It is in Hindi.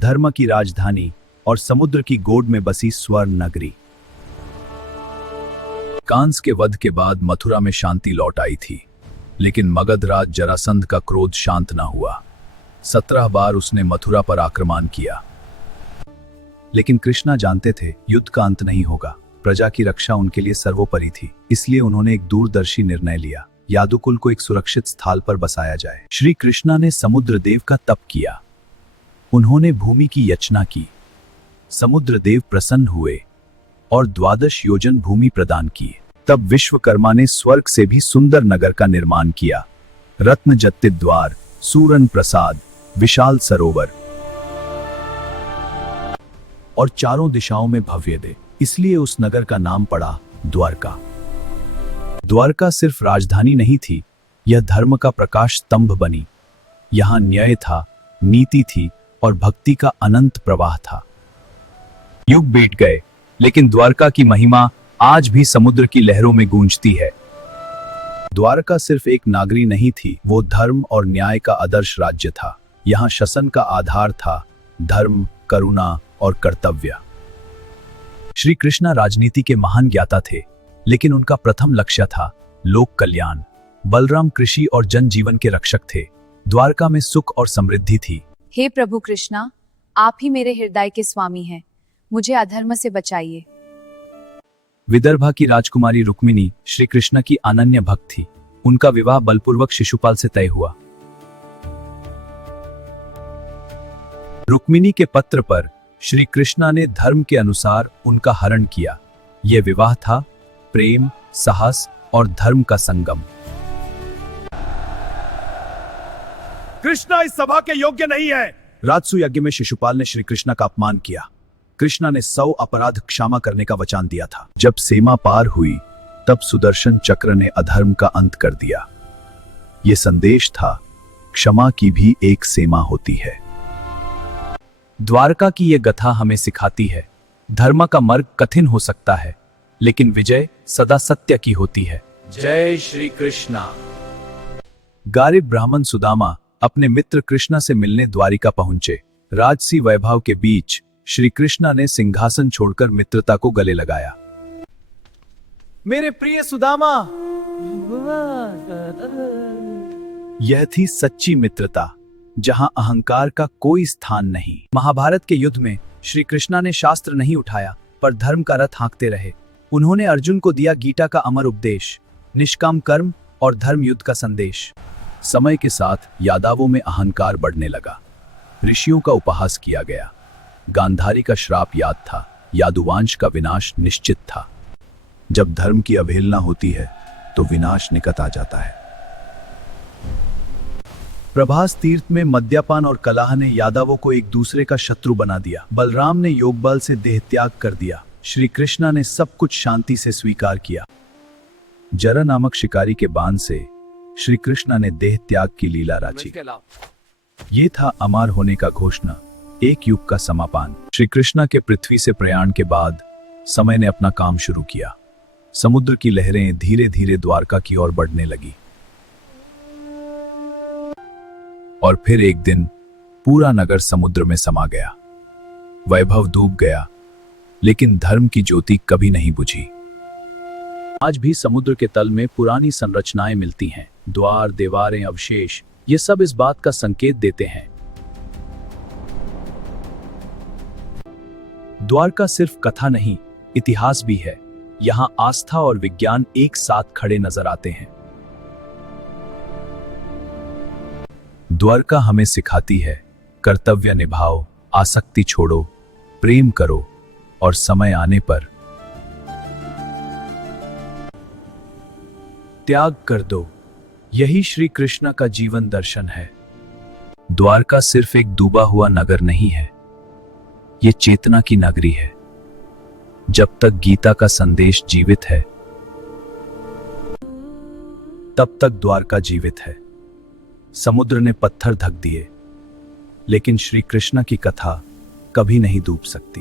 धर्म की राजधानी और समुद्र की गोद में बसी स्वर्ण नगरी। कंस के वध के बाद मथुरा में शांति लौट आई थी, लेकिन मगध राज जरासंध का क्रोध शांत न हुआ। 17 बार उसने मथुरा पर आक्रमण किया, लेकिन कृष्णा जानते थे युद्ध का अंत नहीं होगा। प्रजा की रक्षा उनके लिए सर्वोपरि थी, इसलिए उन्होंने एक दूरदर्शी निर्णय लिया, यादुकुल को एक सुरक्षित स्थान पर बसाया जाए। श्री कृष्णा ने समुद्र देव का तप किया, उन्होंने भूमि की याचना की। समुद्र देव प्रसन्न हुए और 12 योजन भूमि प्रदान की। तब विश्वकर्मा ने स्वर्ग से भी सुंदर नगर का निर्माण किया, रत्न जत्तित द्वार, सूरन प्रसाद, विशाल सरोवर और चारों दिशाओं में भव्य दे। इसलिए उस नगर का नाम पड़ा द्वारका। द्वारका सिर्फ राजधानी नहीं थी, यह धर्म का प्रकाश स्तंभ बनी। यहां न्याय था, नीति थी और भक्ति का अनंत प्रवाह था। युग बीत गए, लेकिन द्वारका की महिमा आज भी समुद्र की लहरों में गूंजती है। द्वारका सिर्फ एक नागरी नहीं थी, वो धर्म और न्याय का आदर्श राज्य था। यहाँ शासन का आधार था धर्म, करुणा और कर्तव्य। श्री कृष्णा राजनीति के महान ज्ञाता थे, लेकिन उनका प्रथम लक्ष्य था लोक कल्याण। बलराम कृषि और जनजीवन के रक्षक थे। द्वारका में सुख और समृद्धि थी। हे प्रभु कृष्णा, आप ही मेरे हृदय के स्वामी हैं, मुझे अधर्म से बचाइए। विदर्भा की राजकुमारी रुक्मिणी श्री कृष्ण की अनन्य भक्त थी। उनका विवाह बलपूर्वक शिशुपाल से तय हुआ। रुक्मिणी के पत्र पर श्री कृष्णा ने धर्म के अनुसार उनका हरण किया। यह विवाह था प्रेम, साहस और धर्म का संगम। कृष्णा इस सभा के योग्य नहीं है। राजसु यज्ञ में शिशुपाल ने श्री कृष्ण का अपमान किया। कृष्णा ने 100 अपराध क्षमा करने का वचन दिया था। जब सीमा पार हुई, तब सुदर्शन चक्र ने अधर्म का अंत कर दिया। यह संदेश था, क्षमा की भी एक सीमा होती है। द्वारका की यह गाथा हमें सिखाती है, धर्म का मार्ग कठिन हो सकता है, लेकिन विजय सदा सत्य की होती है। जय श्री कृष्णा। गरीब ब्राह्मण सुदामा अपने मित्र कृष्णा से मिलने द्वारिका पहुंचे। राजसी वैभव के बीच श्री कृष्णा ने सिंहासन छोड़कर मित्रता को गले लगाया। मेरे प्रिय सुदामा। यह थी सच्ची मित्रता, जहां अहंकार का कोई स्थान नहीं। महाभारत के युद्ध में श्री कृष्णा ने शास्त्र नहीं उठाया, पर धर्म का रथ हाँकते रहे। उन्होंने अर्जुन को दिया गीता का अमर उपदेश, निष्काम कर्म और धर्म युद्ध का संदेश। समय के साथ यादवों में अहंकार बढ़ने लगा। ऋषियों का उपहास किया गया। गांधारी का श्राप याद था, यादुवंश का विनाश निश्चित था। जब धर्म की अवहेलना होती है, तो विनाश निकट आ जाता है। प्रभास तीर्थ में मद्यपान और कलह ने यादवों को एक दूसरे का शत्रु बना दिया। बलराम ने योग बल से देह त्याग कर दिया। श्री कृष्णा ने सब कुछ शांति से स्वीकार किया। जरा नामक शिकारी के बाण से श्री कृष्णा ने देह त्याग की लीला रची। ये था अमर होने का घोषणा, एक युग का समापन। श्री कृष्णा के पृथ्वी से प्रयाण के बाद समय ने अपना काम शुरू किया। समुद्र की लहरें धीरे धीरे द्वारका की ओर बढ़ने लगी। और फिर एक दिन पूरा नगर समुद्र में समा गया। वैभव डूब गया, लेकिन धर्म की ज्योति कभी नहीं बुझी। आज भी समुद्र के तल में पुरानी संरचनाएं मिलती हैं। द्वार, दीवारें, अवशेष, ये सब इस बात का संकेत देते हैं। द्वारका सिर्फ कथा नहीं, इतिहास भी है। यहां आस्था और विज्ञान एक साथ खड़े नजर आते हैं। द्वारका हमें सिखाती है, कर्तव्य निभाओ, आसक्ति छोड़ो, प्रेम करो और समय आने पर त्याग कर दो। यही श्री कृष्ण का जीवन दर्शन है। द्वारका सिर्फ एक डूबा हुआ नगर नहीं है, ये चेतना की नगरी है। जब तक गीता का संदेश जीवित है, तब तक द्वारका जीवित है। समुद्र ने पत्थर ढक दिए, लेकिन श्री कृष्ण की कथा कभी नहीं डूब सकती।